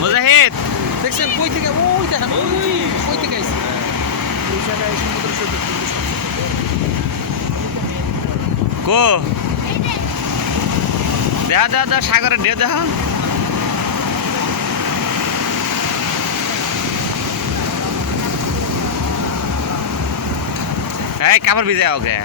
মুজাহিদ দেখছেন কই থেকে ওই দেখেন কই থেকে আইছে ওই জায়গায় সমুদ্র সৈকত কো দেখা দেখা সাগরের ঢেউ দেখা এই কাপড় ভিজে ওকে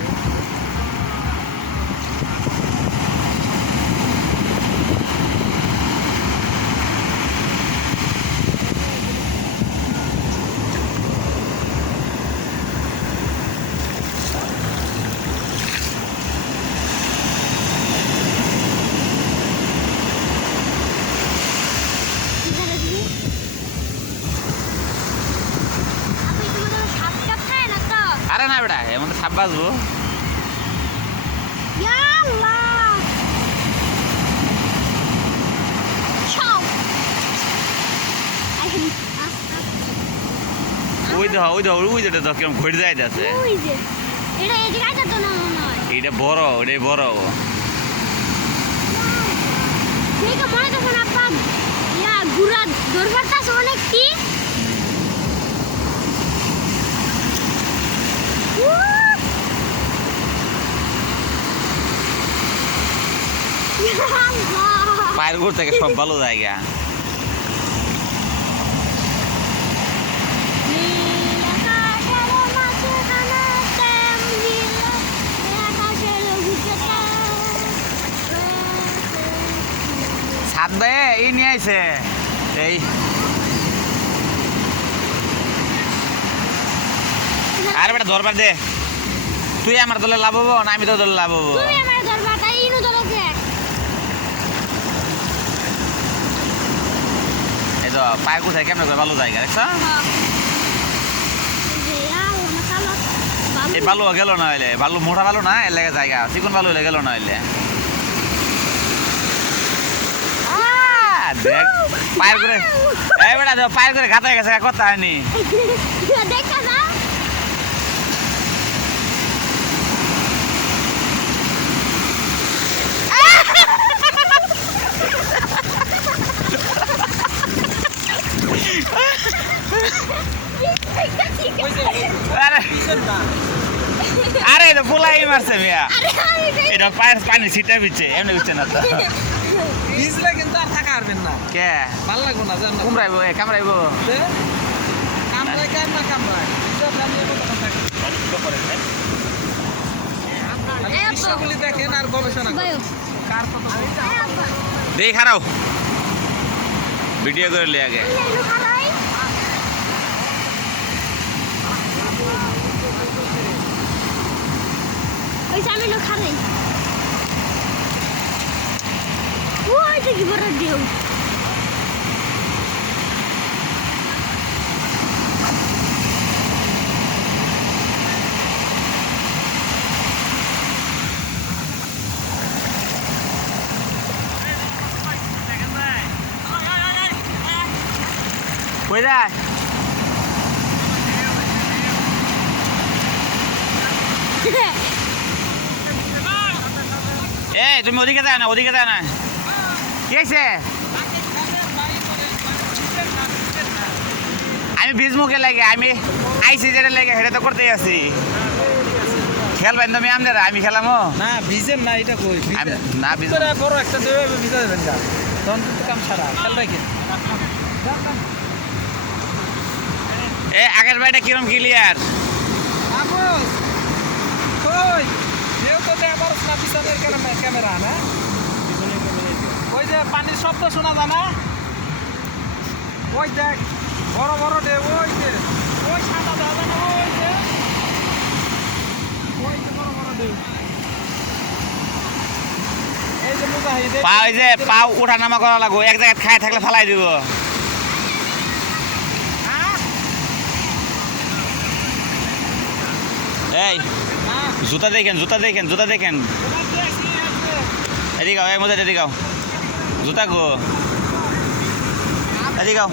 আরে না বেটা এমন সাপ বাজবো ওই তো কিরম ঘটে যায় যাচ্ছে এটা বড় ওটাই বড় অনেকটি পায়ের ঘুর থেকে সব ভালো জায়গা ছাদ দেয় এই নিয়ে আইছে এই আরে বেটা ধরবার দে তুই আমার দলে লাভ হবো না আমি তো দলে লাভ হবো এই তো পায়ের কোথায় কেমন করে ভালো জায়গা দেখছ এই বালু গেল না হইলে বালু মোটা বালু না এর লেগে জায়গা চিকন বালু হইলে গেল না হইলে দেখ পায়ের করে এই বেটা পায়ের করে ঘাতা গেছে কথা হয়নি আরে এটা পোলাই মারছে মিয়া এটা পায়ের পানি ছিটা বিচ্ছে এমনি বিচ্ছে না তো ভিজলে কিন্তু আর থাকা পারবেন না কে ভালো লাগবো না জান কুমড়াইবো কামড়াইবো কামড়াই কার না কামড়াই দৃশ্যগুলি দেখেন আর গবেষণা কার কত দেখ হারাও ভিডিও করে লে আগে ওই সামনে লোক খাবে ওই দেখি বড় ঢেউ কই যায় এই তুমি ওদিকে যায় না কি আছে আমি বীজ মুখে লাগে আমি আইসি যেটা লাগে সেটা তো করতেই আছি খেলবেন তুমি আমাদের আমি খেলামো না ভিজেন না এটা কই না বীজ বড় একটা দেবে ভিজা দেবেন না তখন তো কাম সারা খেল রাখেন এ আগের বাড়িটা কিরম ক্লিয়ার আপোস কই দেও তো আবার না পিছনের ক্যামেরা না ওই যে পানির শব্দ শোনা যায় না ওই দেখ বড় বড় ঢেউ ওই যে ওই সাদা দেখা যায় না ওই যে বড় বড় ঢেউ এই যে মুজাহিদ পা ওই যে পা উঠা নামা করা লাগবো এক জায়গায় খায় থাকলে ফালাই দিব এই জুতা দেখেন এদিকে আও এই মধ্যে এদিকে আও জুতা গো এদিকে আও